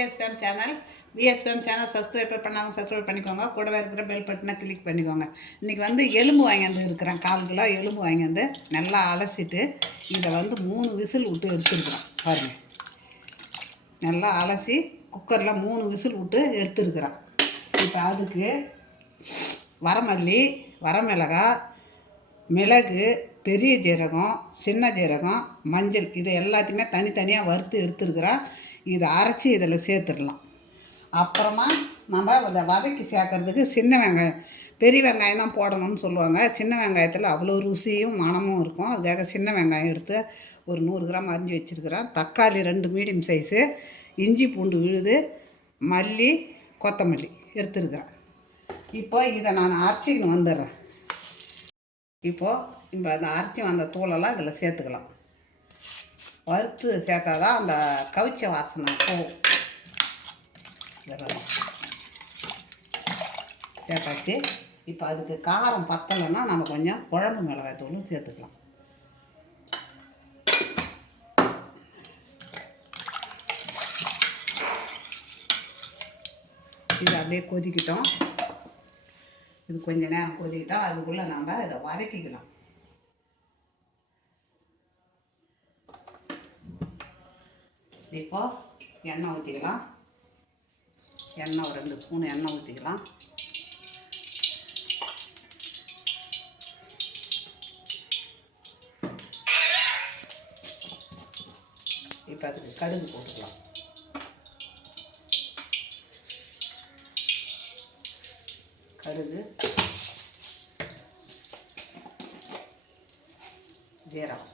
PSPM channel PSPM channel subscribe பண்ணாங்க subscribe பண்ணிக்கோங்க. கூடவே இருக்கிற பெல் பட்டனை கிளிக் பண்ணிக்கோங்க. இன்றைக்கி வந்து எலும்பு வாங்கியாந்து இருக்கிறேன். கால் கிலோ எலும்பு வாங்கியாந்து நல்லா அலசிட்டு இதை வந்து மூணு விசில் விட்டு எடுத்துருக்குறோம் பாருங்கள் நல்லா அலசி குக்கரில் மூணு விசில் விட்டு எடுத்துருக்குறேன். இப்போ அதுக்கு வரமல்லி வரமிளகாய் மிளகு பெரிய ஜீரகம் சின்ன ஜீரகம் மஞ்சள் இது எல்லாத்தையுமே தனித்தனியாக வறுத்து எடுத்துருக்குறேன். இதை அரைச்சி இதில் சேர்த்துடலாம். அப்புறமா நம்ம இதை வதக்கி சேர்க்கறதுக்கு சின்ன வெங்காயம் பெரிய வெங்காயம் தான் போடணும்னு சொல்லுவாங்க. சின்ன வெங்காயத்தில் அவ்வளோ ருசியும் மனமும் இருக்கும். அதுக்காக சின்ன வெங்காயம் எடுத்து ஒரு நூறு கிராம் அரிஞ்சு வச்சுருக்கிறேன். தக்காளி ரெண்டு மீடியம் சைஸு இஞ்சி பூண்டு விழுது மல்லி கொத்தமல்லி எடுத்துருக்கிறேன். இப்போ இதை நான் அரைச்சிக்கின்னு வந்துடுறேன். இப்போது இப்போ அந்த அரைச்சி வந்த தூளெல்லாம் இதில் சேர்த்துக்கலாம். வறுத்து சேர்த்தா தான் அந்த கவிச்ச வாசனை. போகும் சேர்த்தாச்சு. இப்போ அதுக்கு காரம் பத்தலைன்னா நம்ம கொஞ்சம் குழம்பு மிளகாய் தூளும் சேர்த்துக்கலாம். இது அப்படியே கொதிக்கிட்டோம். இது கொஞ்ச நேரம் கொதிக்கிட்டோம் அதுக்குள்ளே நம்ம இதை வதக்கிக்கலாம். இப்போ எண்ணெய் ஊற்றிக்கலாம் எண்ணெய் ஒரு ரெண்டு ஸ்பூன் எண்ணெய் ஊற்றிக்கலாம் இப்போ அதுக்கு கடுகு போட்டுக்கலாம். கடுகு ஜீரகம்.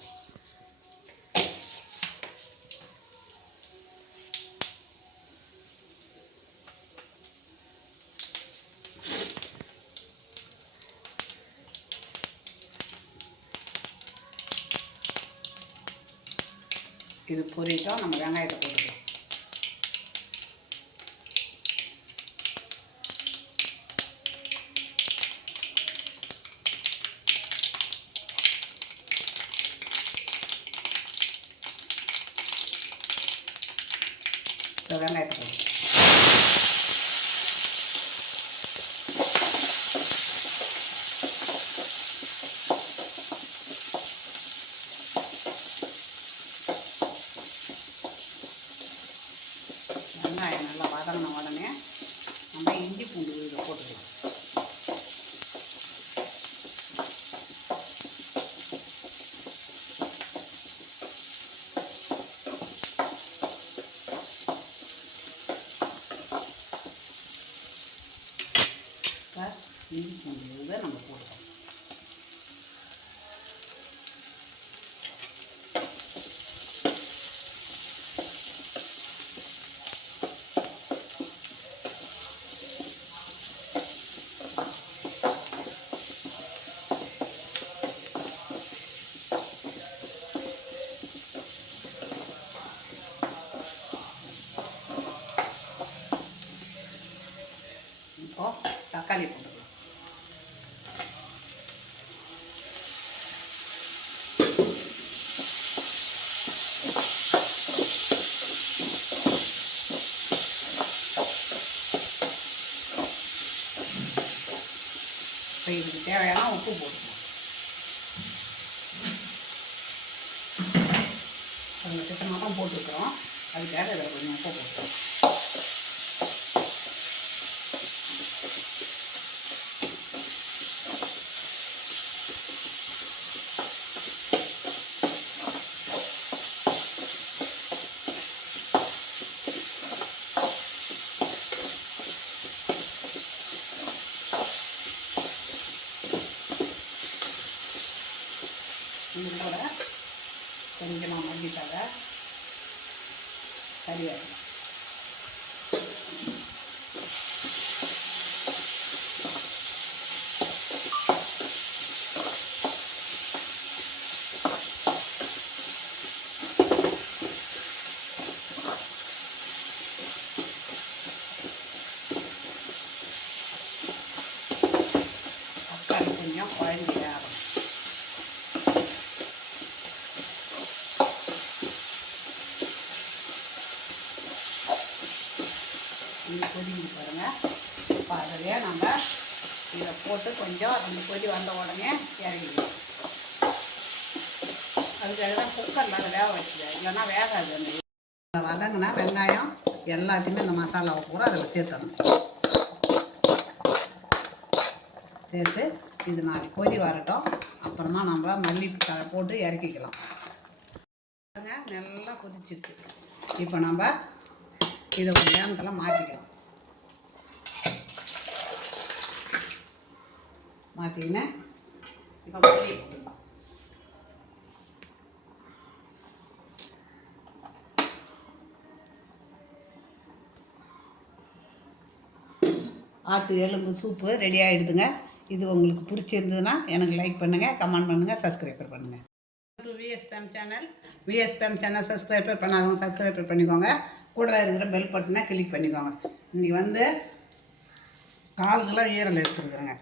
இது பொரிட்டோம் நம்ம வெங்காயத்தை போட்டுக்கலாம். வெங்காயத்தை போட்டுக்கலாம் வெங்காயம் நல்லா வதங்கின உடனே நம்ம இஞ்சி பூண்டு இதை போட்டுக்கலாம் இப்போ இஞ்சி பூண்டு இதை நம்ம போடுவோம் இப்போ தக்காளி போட்டு உப்பு போட்டுக்கலாம் கொஞ்சம் திட்டமாக தான் போட்டுருக்குறோம். அதுக்காக இதில் கொஞ்சம் உப்பு போட்டுக்கலாம் நீங்கள் கொதிக்கிட்டு பாருங்கள் இப்போ அதிலே நம்ம இதை போட்டு கொஞ்சம் ரெண்டு கொதி வந்த உடனே இறங்கிடுவோம் அதுக்காக தான் குக்கரில் அதை வேக வச்சுது இல்லைன்னா வேகாது அந்த வதங்கினா வெங்காயம் எல்லாத்தையுமே இந்த மசாலாவை பூரா அதில் சேர்த்தணும். சேர்த்து இது நாலு கொதி வரட்டும். அப்புறமா நம்ம மல்லி போட்டு இறக்கிக்கலாம். நல்லா கொதிச்சிருக்கு இப்போ நம்ம இதை ஒரு நேரத்தில் மாற்றிக்கலாம் மாற்றிங்கன்னா இப்போ மல்லியை போட்டுக்கலாம். ஆட்டு எலும்பு சூப்பு ரெடி ஆகிடுதுங்க இது உங்களுக்கு பிடிச்சிருந்ததுன்னா எனக்கு லைக் பண்ணுங்கள் கமெண்ட் பண்ணுங்கள் சப்ஸ்கிரைபர் பண்ணுங்கள் to VSPM channel VSPM channel subscriber பண்ணாதவங்க சப்ஸ்கிரைபர் பண்ணிக்கோங்க. கூட இருக்கிற பெல் பட்டனை கிளிக் பண்ணிக்கோங்க. இன்றைக்கி வந்து கால்களாம் ஈரல் எடுத்துருக்குறேங்க.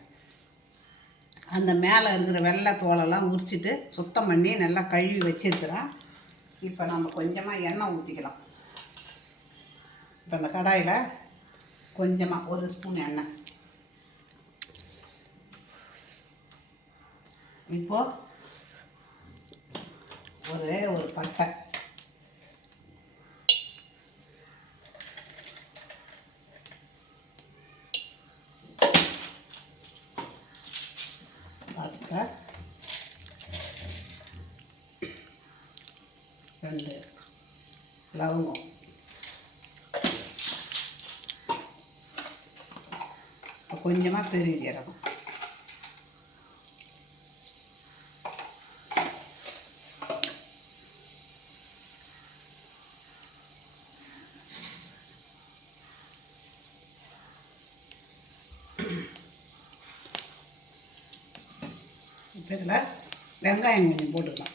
அந்த மேலே இருக்கிற வெள்ளை தோலெல்லாம் உரிச்சிட்டு சுத்தம் பண்ணி நல்லா கழுவி வச்சுருக்கிறேன். இப்போ நம்ம கொஞ்சமாக எண்ணெய் ஊற்றிக்கலாம் இப்போ அந்த கடாயில் கொஞ்சமாக ஒரு ஸ்பூன் எண்ணெய். இப்போது ஒரே ஒரு பட்டை ரெண்டு லவங்கம் கொஞ்சமாக பெரிய ஜீரகம் இப்போ இதில் வெங்காயம் கொஞ்சம் போட்டுக்கலாம்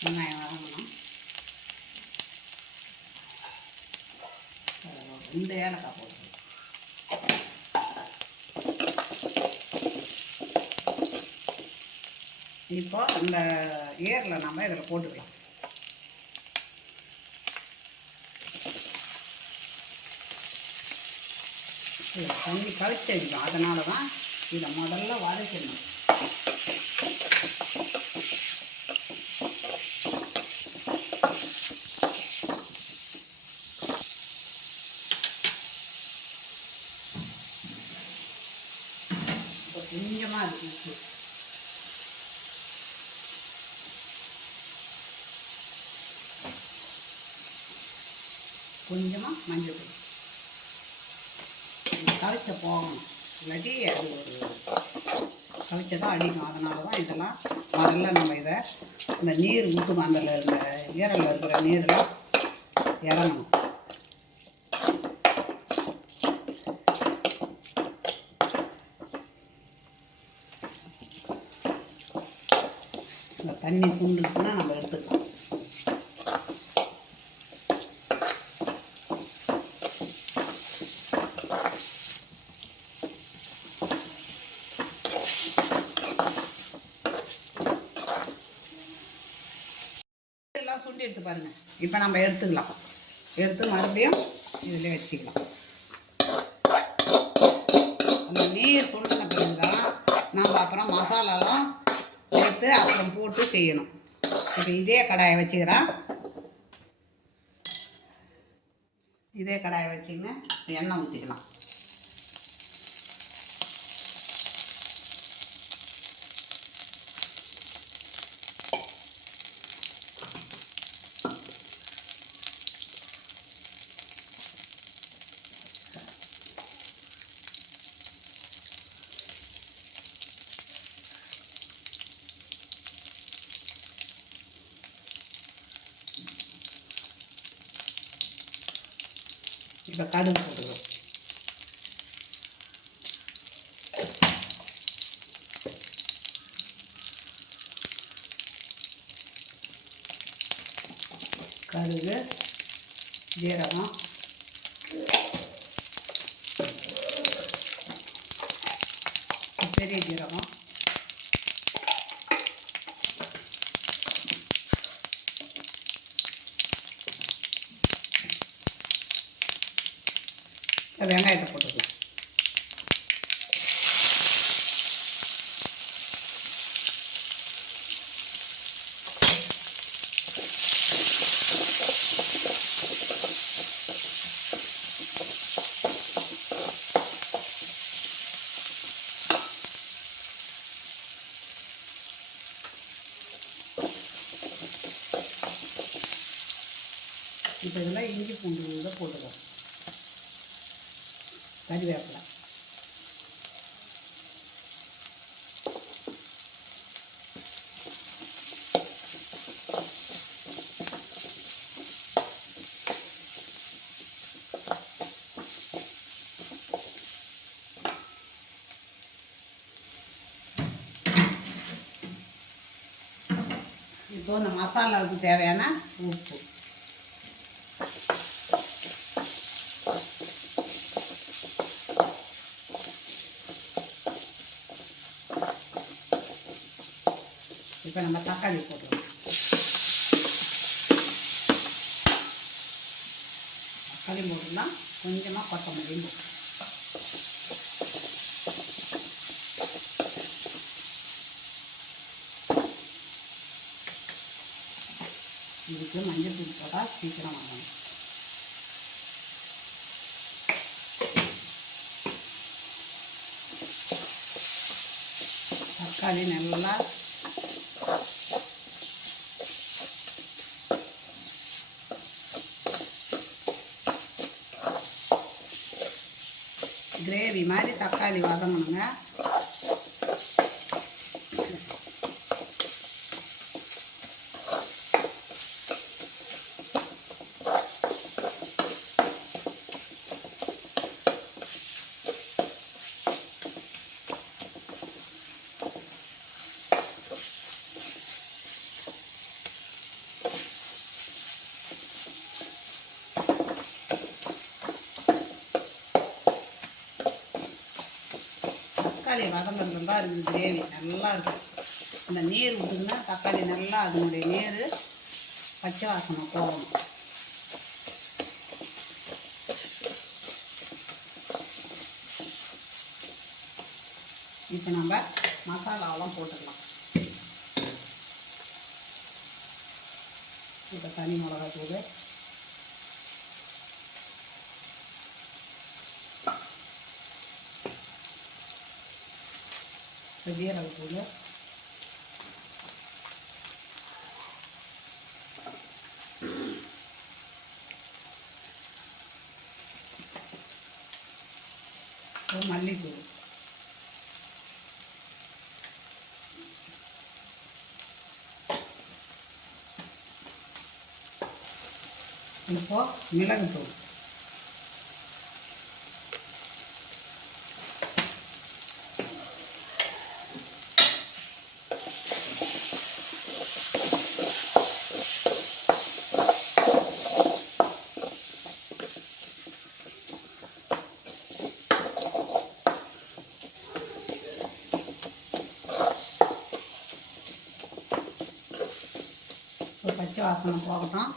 வெங்காயம் வதங்கணும் இந்த ஏலக்காய் போட்டு இப்போ அந்த ஏரில் நம்ம இதில் போட்டுக்கலாம் தண்ணி கழிச்சு வைக்கணும் அதனால தான் இதை முதல்ல வதக்கணும் இப்போ கொஞ்சமாக அது உப்பு கொஞ்சமாக மஞ்சள் பொடி கரைச்ச போகணும். இல்லாட்டி அது ஒரு கவிச்ச தான் அடிக்கும் அதனால தான் இதெல்லாம் முதல்ல நம்ம இதை இந்த நீர் விட்டுக்கும் அந்த இந்த ஈரலில் இருக்கிற நீரில் இறங்கணும். இந்த தண்ணி சுண்டுச்சுன்னா நம்ம எடுத்துக்கலாம் எல்லாம் சுண்டி எடுத்து பாருங்கள் இப்போ நம்ம எடுத்துக்கலாம். எடுத்து மறுபடியும் இதில் வச்சுக்கலாம். அந்த நீர் சுண்டின பிறகு தான் நம்ம அப்புறம் மசாலாலாம் சேர்த்து அப்புறம் போட்டு செய்யணும். இப்போ இதே கடாயை வச்சுக்கிறேன் இதே கடாயை வச்சுக்கின்னு எண்ணெய் ஊற்றிக்கலாம் இப்போ கடுகு போட்டுக்கிறோம் கடுகு ஜீரகம். பெரிய ஜீரகம் இப்ப வெங்காயத்தை போட்டுக்கலாம் இப்போ இதில் இஞ்சி பூண்டு இதை போட்டுக்கலாம். கறிவேப்பிலை. இப்போ இந்த மசாலாவுக்கு தேவையான உப்பு. இப்போ நம்ம தக்காளி போட்டுக்கலாம் தக்காளி போட்டுலாம் கொஞ்சமாக கொத்தமல்லி இதுக்கு மஞ்சள் தூள் போட்டால் சீக்கிரம் வாங்கணும் தக்காளி நல்லா கிரேவி மாதிரி தக்காளி வதங்கணுங்க தக்காளி வதங்கிறது தான் இருக்குது கிரேவி நல்லா இருக்கும் இந்த நீர் விட்டுங்கன்னா தக்காளி நல்லா அதனுடைய நீர் பச்சை வாசனை போகணும் இப்போ நம்ம மசாலாவெல்லாம் போட்டுக்கலாம். இப்போ தனி மிளகாய் தூள் ஜீரகத்தூள் மல்லித்தூள் இப்போ மிளகுத்தூள். ஒரு பச்சை வாசனை போகட்டும்.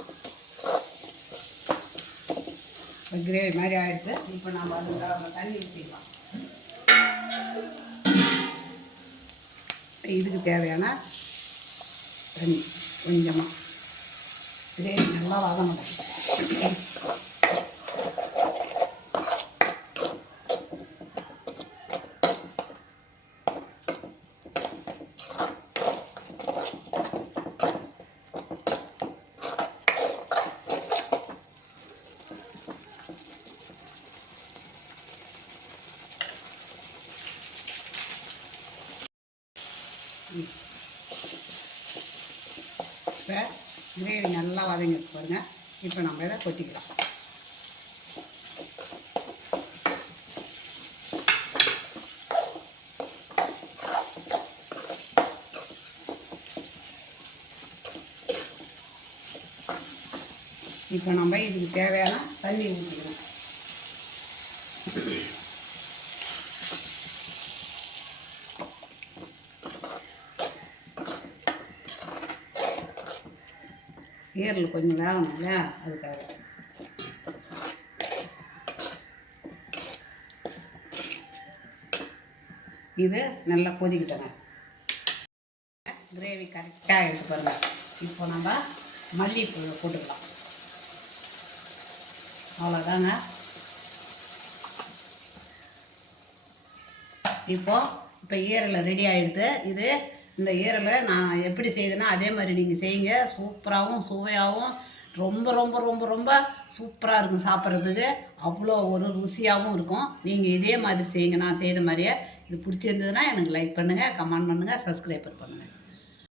இப்போ கிரேவி மாதிரி ஆயிடுச்சு. இப்போ நம்ம அதுக்கு தண்ணி ஊற்றிக்கலாம் இதுக்கு தேவையான தண்ணி கொஞ்சமாக கிரேவி நல்லா வாசனை இப்போ கிரேவி நல்லா வதங்கிருக்கு பாருங்க. இப்போ நம்ம இதை கொட்டிக்கலாம். இப்போ நம்ம இதுக்கு தேவையான தண்ணி ஊற்றிக்கணும் ஈரல் கொஞ்சம் வேகணும் இல்லையா அதுக்காக. இது நல்லா கொதிக்கிட்டோங்க. கிரேவி கரெக்டாக எடுத்து பாருங்க. இப்போ நம்ம மல்லிப்பூ போட்டுக்கலாம். அவ்வளோதாங்க இப்போ இப்போ ஈரலை ரெடி ஆகிடுது இது இந்த ஈரலை நான் எப்படி செய்தேன்னா அதே மாதிரி நீங்கள் செய்யுங்க. சூப்பராகவும் சுவையாகவும் ரொம்ப ரொம்ப ரொம்ப ரொம்ப சூப்பராக இருக்கும் சாப்பிட்றதுக்கு. அவ்வளோ ஒரு ருசியாகவும் இருக்கும். நீங்கள் இதே மாதிரி செய்யுங்க. நான் செய்த மாதிரியே இது பிடிச்சிருந்ததுன்னா எனக்கு லைக் பண்ணுங்கள் கமெண்ட் பண்ணுங்கள் சப்ஸ்கிரைபர் பண்ணுங்கள்